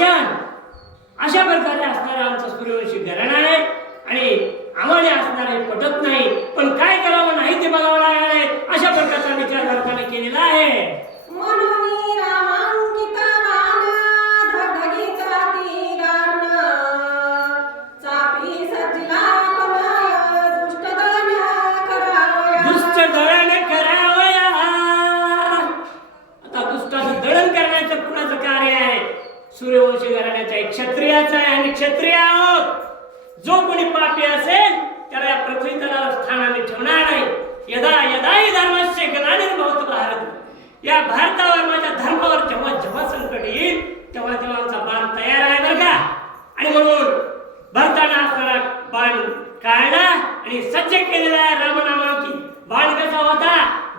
वचन अशा प्रकारे असणारा आमचा सूर्यवंशी घराणा आहे आणि आम्हाला असणार हे पटत नाही, पण काय करावं नाही ते बघावं लागणार आहे अशा प्रकारचा विचार भारताने केलेला आहे. सूर्यवंशी घराण्याचा एक क्षत्रियाचा आहे आणि क्षत्रिय आहोत. जो कोणी पापी असेल त्याला या पृथ्वी तलावर स्थान आम्ही ठेवणार नाही. यदा यदाही धर्मस्य ग्लानिर्भवति भारत, या भारतावर माझ्या धर्मावर जेव्हा जेव्हा संकट येईल तेव्हा तेव्हा आमचा बाण तयार आहे बरं का. आणि म्हणून भरताना असणारा बाण काढला आणि सज्ज केलेला आहे रामनामांकित. बाण कसा होता?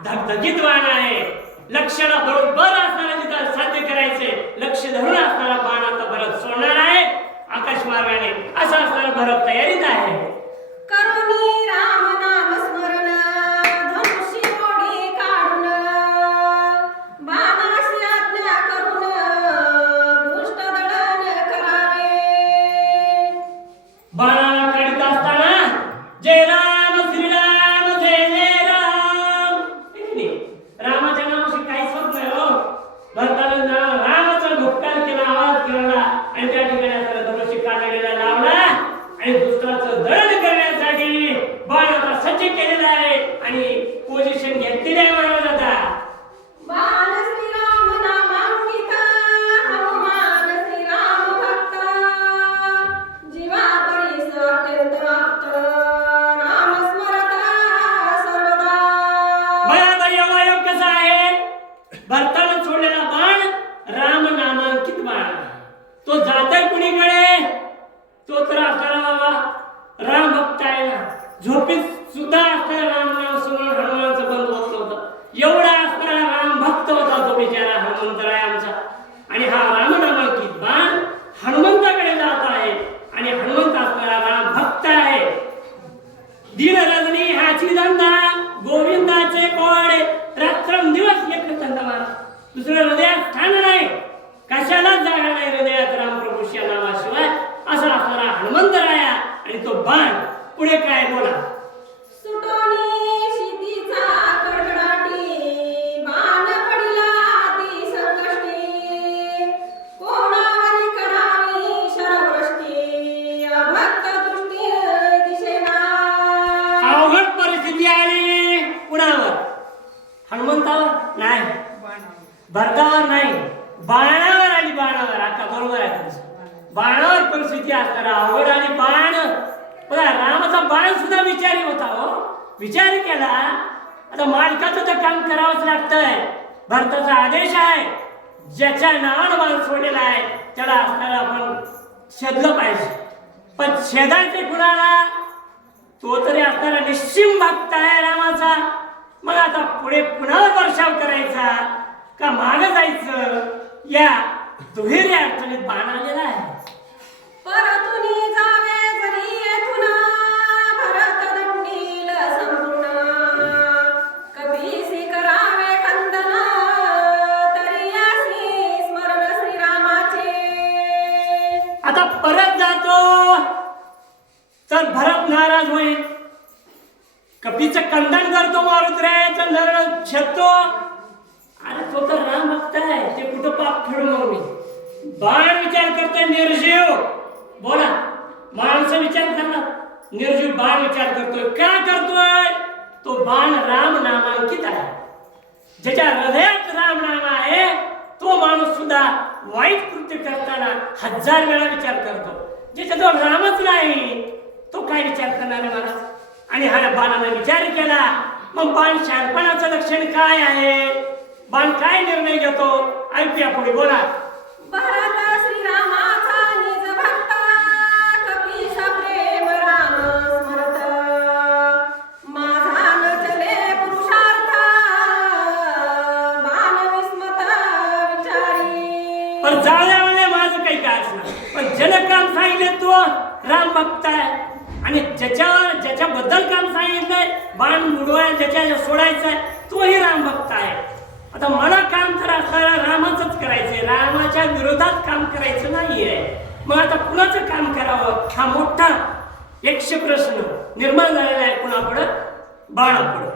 धगधगीत बाण आहे. लक्षणा बरोबर असणारा जिथं साध्य करायचे लक्ष धरून असणारा बाण आता भरत सोडणार आहे आकाश मार्गाने. असा असणारा भरत तयारीत आहे. करुणी राम नाम स्मरण धनुष्य ओढे काढून बाणासी आज्ञा करून दुष्ट दळण करावे. बाणाला काढीत असताना जय राम श्रीराम जय जय राम. रामाच्या नामाशी काहीच होत नाही हो. भरताने रामाचा भुक्काल केला, आवाज केला आणि त्या ठिकाणी असणारा धनुष्य काढलेला लावला आणि दुसऱ्याचं दळण करण्यासाठी बाण आता सज्ज केलेला आहे आणि पोझिशन घेतलेली आहे महाराजाचा. बाण श्रीराम नामांकित हनुमान श्रीराम भक्त जीवा परीस अत्यंत आप्त राम स्मरत सर्वदा. बयाचा योगायोग कसा आहे? भरतानं सोडलेला बाण राम नामांकित बाण. तो जातोय कुणीकडे? तो तर असणारा बाबा राम भक्त आहे ना. झोपीत सुद्धा असणारा राम नाम समोर हनुमानाचं बंद होत नव्हतं. एवढा असणारा राम भक्त होता तो बिचारा हनुमंत आहे आमचा. आणि हा राम नामांकित बाण हनुमंताकडे जात आहे आणि हनुमंत असणारा राम भक्त आहे. दिन रजनी हाची धंदा गोविंदाचे कोडे रात्रंदिवस एक धंदा मारा. दुसरं हृदयात स्थान नाही, कशालाच जागा नाही हृदयात रामप्रभूच्या नावाशिवाय. असा असणारा हनुमंत राया आणि तो बाण पुढे काय बोला. सुटोनी शितीचा कडकडाटी बाण पडिला अति संकष्टी कोणावरी करावी शरवृष्टी अभक्त दृष्टी दिसेना. अवघड परिस्थिती आली कुणावर? हनुमंतावर नाही, भरतावर नाही, बाणावर आली. बाणावर आता बरोबर आहे तुमचं. बाणावर परिस्थिती असताना अवघड आणि बाण बघा. रामाचा बाण सुद्धा विचारी होता हो. विचार केला आता मालकाचं तर काम करावंच लागतंय. भरताचा आदेश आहे ज्याच्या नावानं बाण सोडलेला आहे त्याला असणारा आपण छेदलं पाहिजे. पण छेदायचे कुणाला? तो तरी असणारा निश्चिम भक्त आहे रामाचा. मग आता पुढे पुन्हा वर्षाव करायचा का मागं जायचं या दुहेरी अडचणीत बाण आलेला आहे. परतुनी जावे जरी येथून भरत दंडील संपूर्ण कपीसी करावे खंदन तरी यासी स्मरण श्रीरामाचे. आता परत जातो तर भरत नाराज होईल. कपीचं खंडन करतो, मारुद्राचं धरण छेदतो. अरे तो तर राम भक्त आहे, ते कुठं पाप खेळून मी. बाण विचार करतोय निर्जीव. बोला, माणसं विचार करणार, निर्जीव बाण विचार करतोय. का करतोय? तो बाण राम नामांकित आहे. ज्याच्या हृदयात राम नाम आहे तो माणूस सुद्धा वाईट कृत्य करताना 1000 वेळा विचार करतो. ज्याच्याजवळ रामच नाही तो काय विचार करणार आहे महाराज? आणि हा बाणाने विचार केला. मग बाण शहाणपणाचं लक्षण काय आहे? बाण काय निर्णय घेतो ऐकूया पुढे. बोला. भरत श्रीरामाचा निज भक्त कपीसा प्रेम राम स्मरत माझा न चले पुरुषार्थ बाण विस्मत विचारी. पण जाऊया म्हणजे माझं काही काय असणार, पण ज्याला काम सांगितलं तो राम भक्त आहे. आणि ज्याच्याबद्दल काम सांगितलंय बाण उडवाय ज्याच्या सोडायचंय तोही राम भक्त आहे. आता मला काम तर असणारा रामाचंच करायचंय. राम धर्माच्या विरोधात काम करायचं नाहीये. मग आता कुणाचं काम करावं हा मोठा यक्ष प्रश्न निर्माण झालेला आहे कुणापुढं? बाणापुढं.